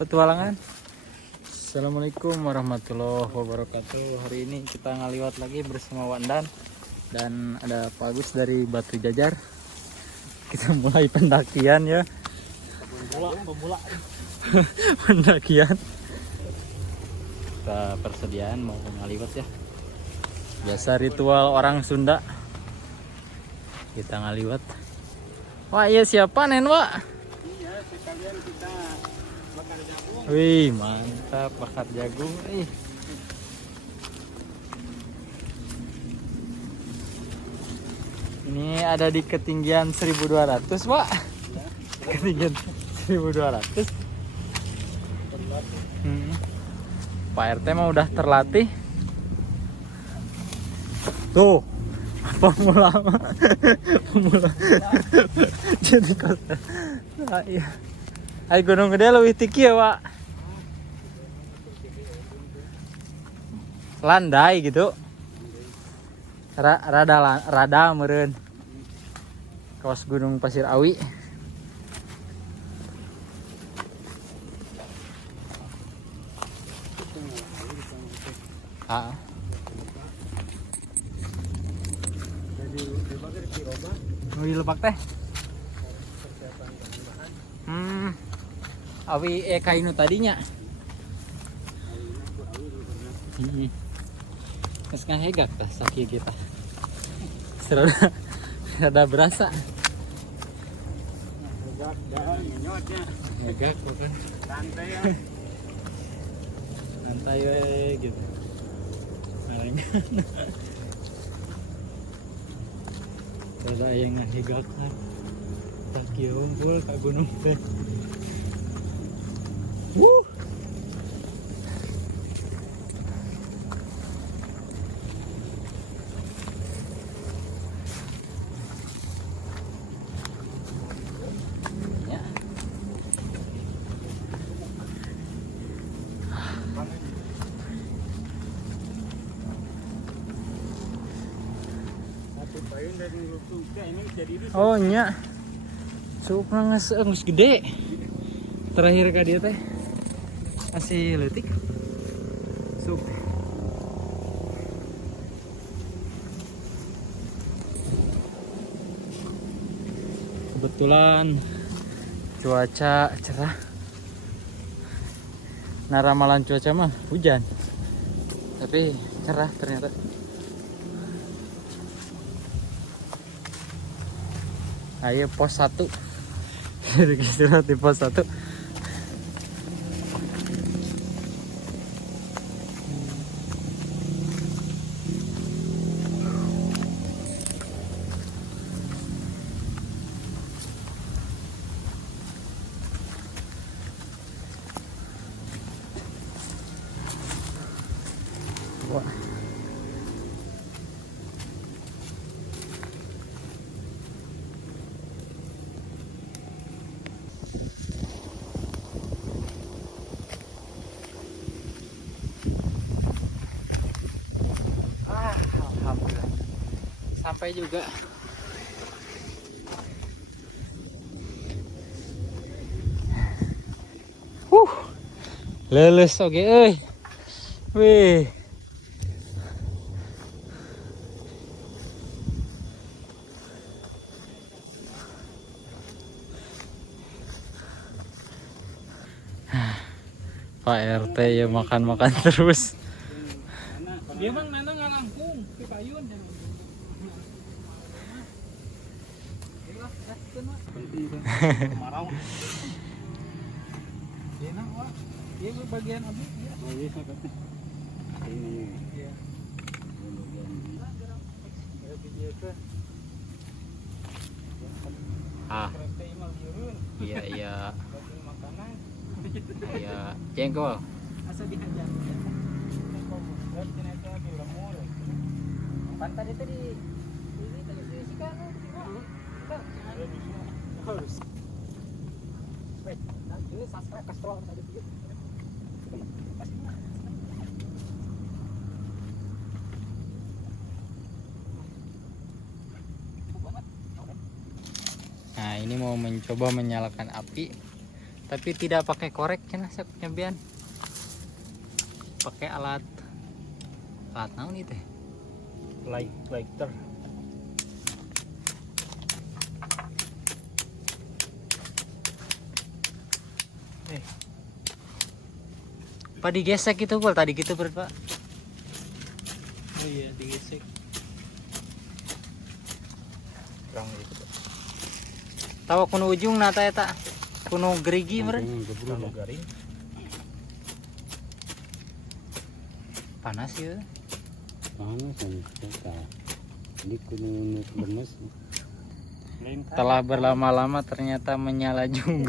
Petualangan. Assalamualaikum warahmatullahi wabarakatuh. Hari ini kita ngaliwat lagi bersama Wandan dan ada Pak Agus dari Batu Jajar. Kita mulai pendakian ya. Pemula. Pendakian. Kita persediaan mau ngaliwat ya. Biasa ritual orang Sunda. Kita ngaliwat. Wah, iya siapa Nen, Wak? Iya, sekalian kita bakar jagung. Wih, mantap bakar jagung. Ini ada di ketinggian 1200, Pak. Ketinggian 1200. Pak RT mah udah terlatih. Tuh, pemula mah. Pemula. Jadi kota. Ah, iya. Ay, Gunung Gede lebih tinggi ya, Pak. Landai gitu. Rada meureun. Kawas Gunung Pasir Awi. Ah. Di Lebak teh. Awi kainu tadinya. Terus ngahegak tah sakit kita. Serada berasa. Hegak dan nyotnya. Ngegak kan. Santai ya. Santai we gitu. Narengan. Ada yang ngahegak kan. Kaki unggul ka gunung teh. Ya. Satu payung dari Lutung. Ini jadi itu. Oh nya. Supna geus gede. Terakhir ka dia teh. Masih leutik. Sup. Kebetulan cuaca cerah. Nah, ramalan cuaca mah hujan. Tapi cerah ternyata. Ayo pos 1. Istirahat di pos 1. Wah. Alhamdulillah. Sampai juga. Leles oke euy. Wih. Pak RT ya makan-makan terus. Dia bang nana ngalangkung ke payun. Marau. Enak wah. Dia bagian abis ya. Oh iya katanya. Ini. Iya. Ah. Iya iya. Iya, jengkol. Asa dihajar. Pantai itu di ini tadi diisikan Harus. ini sastra kastrol tadi itu. Nah, ini mau mencoba menyalakan api Tapi tidak pakai korek cenah nyobian. Pakai alat naon itu teh? lighter. Pak digesek itu Gol tadi gitu berat Pak. Oh iya, digesek. Kurang gitu. Tahu kuno ujung nata eta kuno gerigi meren. Terlalu garing. Panas ya. Panas kita. Ini kuno lemes. Setelah berlama-lama ternyata menyala juga.